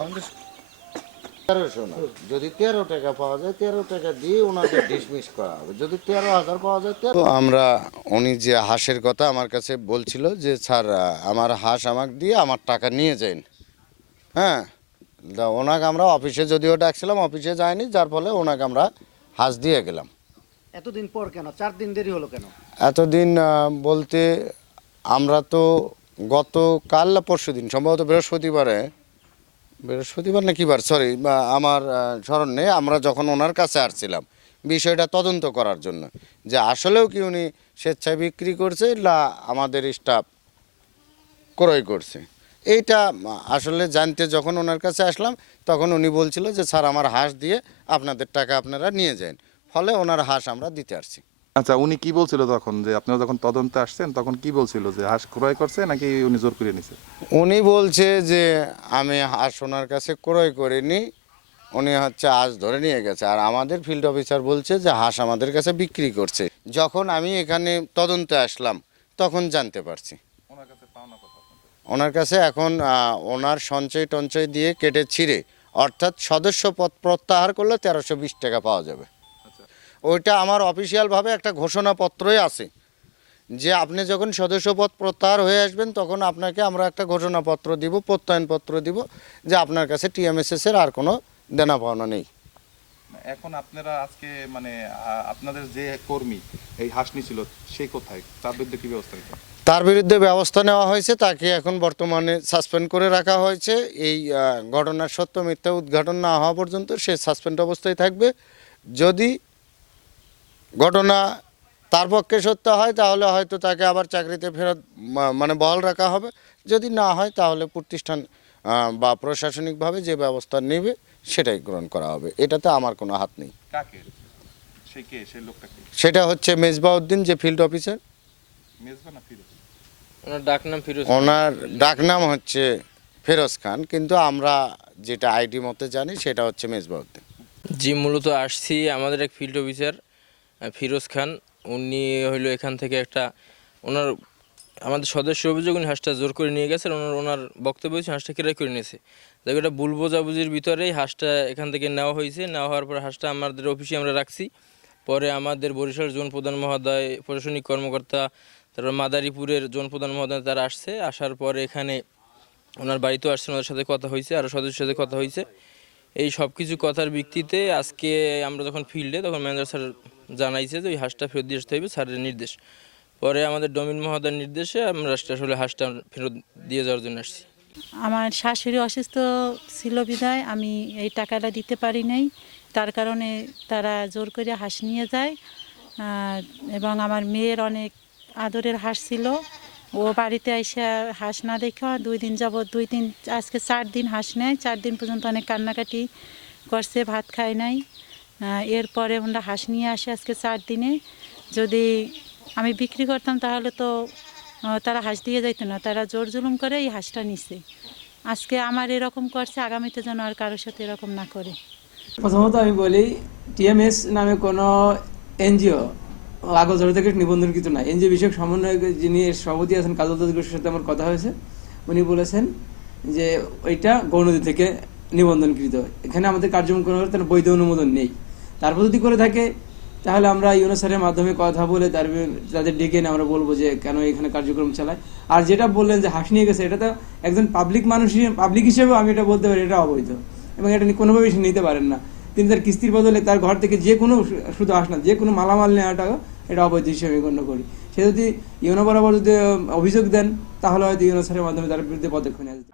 আমাদের 1300 না, যদি 13 টাকা পাওয়া যায় 13 টাকা দিয়ে ওনাকে ডিসমিস করা হবে, যদি 13,000 পাওয়া যায় তো আমরা উনি যে হাঁসের কথা আমার কাছে বলছিল যে স্যার আমার হাঁস আমাকে দিয়ে আমার টাকা নিয়ে যান। হ্যাঁ, ওনাকে আমরা অফিসে যদিও ডাকছিলাম, অফিসে যায়নি, যার ফলে ওনাকে আমরা হাঁস দিয়ে গেলাম। এতদিন পর কেন 4 দিন দেরি হলো কেন? এতদিন বলতে আমরা তো গতকাল না পরশু দিন সম্ভবত বৃহস্পতিবার না কিবার সরি আমার স্মরণ নেই, আমরা যখন ওনার কাছে আসছিলাম বিষয়টা তদন্ত করার জন্য যে আসলেও কি উনি স্বেচ্ছায় বিক্রি করছে না আমাদের স্টাফ ক্রয় করছে, এইটা আসলে জানতে যখন ওনার কাছে আসলাম তখন উনি বলছিল যে স্যার আমার হাঁস দিয়ে আপনাদের টাকা আপনারা নিয়ে যান, ফলে ওনার হাঁস আমরা দিতে আসছি। আচ্ছা, উনি কি বলছিল তখন, যে আপনারা যখন তদন্তে আসছেন তখন কি বলছিল, যে হাঁস ক্রয় করছে নাকি উনি জোর করে নিছে? উনি বলছে যে আমি হাঁস ওনার কাছে ক্রয় করিনি, উনি হচ্ছে আজ ধরে নিয়ে গেছে, আর আমাদের ফিল্ড অফিসার বলছে যে হাঁস আমাদের কাছে বিক্রি করছে। যখন আমি এখানে তদন্তে আসলাম তখন জানতে পারছি ওনার কাছে এখন ওনার সঞ্চয় টঞ্চয় দিয়ে কেটে ছিঁড়ে অর্থাৎ সদস্য পদ প্রত্যাহার করলে 1320 টাকা পাওয়া যাবে। ওইটা আমার অফিসিয়ালভাবে একটা ঘোষণাপত্রই আছে যে আপনি যখন সদস্যপদ প্রত্যাহার হয়ে আসবেন তখন আপনাকে আমরা একটা ঘোষণাপত্র দিব, প্রত্যয়নপত্র দিব যে আপনার কাছে টিএমএসএস এর আর কোনো দেনা পাওনা নেই। এখন আপনারা আজকে মানে আপনাদের যে কর্মী এই হাঁস নিছিল সেই কোথায়, তার বিরুদ্ধে কি ব্যবস্থা নিতে? তার বিরুদ্ধে ব্যবস্থা নেওয়া হয়েছে, তাকে এখন বর্তমানে সাসপেন্ড করে রাখা হয়েছে। এই ঘটনার সত্য মিথ্যা উদ্ঘাটন না হওয়া পর্যন্ত সে সাসপেন্ড অবস্থায় থাকবে। যদি ঘটনা তার পক্ষে সত্য হয় তাহলে হয়তো তাকে আবার চাকরিতে ফেরত মানে বহাল রাখা হবে, যদি না হয় তাহলে প্রতিষ্ঠান বা প্রশাসনিকভাবে যে ব্যবস্থা নেবে সেটাই গ্রহণ করা হবে, এটাতে আমার কোনো হাত নেই। কাকে? সে কে, সেই লোকটা কে? সেটা হচ্ছে মেজবাউদ্দিন, যে ফিল্ড অফিসার। মেজবা না ফিরোজ? ওনার ডাকনাম ফিরোজ। ওনার ডাকনাম হচ্ছে ফেরোজ খান, কিন্তু আমরা যেটা আইডি মতে জানি সেটা হচ্ছে মেজবাউদ্দিন। জি, মূলত আসছি আমাদের এক ফিল্ড অফিসার ফিরোজ খান, উনি হইলো এখান থেকে একটা ওনার আমাদের সদস্য অভিযোগ উনি হাঁসটা জোর করে নিয়ে গেছেন, ওনার বক্তব্য হচ্ছে হাঁসটা ক্রয় করে নিয়েছে। দেখো এটা ভুল বোঝাবুঝির ভিতরেই হাঁসটা এখান থেকে নেওয়া হয়েছে। নেওয়া হওয়ার পর হাঁসটা আমাদের অফিসে আমরা রাখছি। পরে আমাদের বরিশাল জোন প্রধান মহোদয়, প্রশাসনিক কর্মকর্তা, তারপর মাদারীপুরের জোন প্রধান মহোদয় তারা আসছে। আসার পরে এখানে ওনার বাড়িতেও আসছেন, ওদের সাথে কথা হয়েছে, আরও সদস্যের সাথে কথা হয়েছে। এই সব কিছু কথার ভিত্তিতে আজকে আমরা যখন ফিল্ডে তখন ম্যানেজার স্যার জানাইছে যে ওই হাঁসটা ফেরত দিয়ে আসতে হবে, স্যারের নির্দেশ। পরে আমাদের ডমিন মহোদয়ের নির্দেশে আমরা আসলে হাঁসটা ফেরত দিয়ে যাওয়ার জন্য আসছি। আমার শাশুড়ি অসুস্থ ছিল বিধায় আমি এই টাকাটা দিতে পারি নাই, তার কারণে তারা জোর করে হাঁস নিয়ে যায়। এবং আমার মেয়ের অনেক আদরের হাঁস ছিল, ও বাড়িতে এসে হাঁস না দেখা 2 দিন যাবৎ আজকে 4 দিন হাঁস নেয়, 4 দিন পর্যন্ত অনেক কান্নাকাটি করছে, ভাত খায় নাই। এরপরে ওরা হাঁস নিয়ে আসে আজকে 4 দিনে। যদি আমি বিক্রি করতাম তাহলে তো তারা হাঁস দিয়ে যাইতো না, তারা জোর জুলুম করে এই হাঁসটা নিছে। আজকে আমার এরকম করছে, আগামীতে যেন আর কারোর সাথে এরকম না করে। প্রথমত আমি বলি, টিএমএস নামে কোনো এনজিও আগল ধরে থেকে নিবন্ধনকৃত না। এনজিও বিষয়ক সমন্বয়ক যিনি সভাপতি আছেন কাজল দাসের সাথে আমার কথা হয়েছে, উনি বলেছেন যে ওইটা গৌরনদী থেকে নিবন্ধনকৃত, এখানে আমাদের কার্যক্রম করার তার বৈধ অনুমোদন নেই। তারপর যদি করে থাকে তাহলে আমরা ইউনো স্যারের মাধ্যমে কথা বলে তাদের ডেকে এনে আমরা বলবো যে কেন এখানে কার্যক্রম চালায়। আর যেটা বললেন যে হাঁস নিয়ে গেছে, এটা তো একজন পাবলিক হিসেবে আমি এটা বলতে পারি এটা অবৈধ, এবং এটা কোনোভাবেই সে নিতে পারেন না। তিনি তার কিস্তির বদলে তার ঘর থেকে যে কোনো, শুধু হাঁস না, যে কোনো মালামাল নেওয়াটাও এটা অবৈধ হিসেবে আমি গণ্য করি। সে যদি ইউনো বরাবর যদি অভিযোগ দেন তাহলে হয়তো ইউনো স্যারের মাধ্যমে তার বিরুদ্ধে পদক্ষেপ নেওয়া যেত।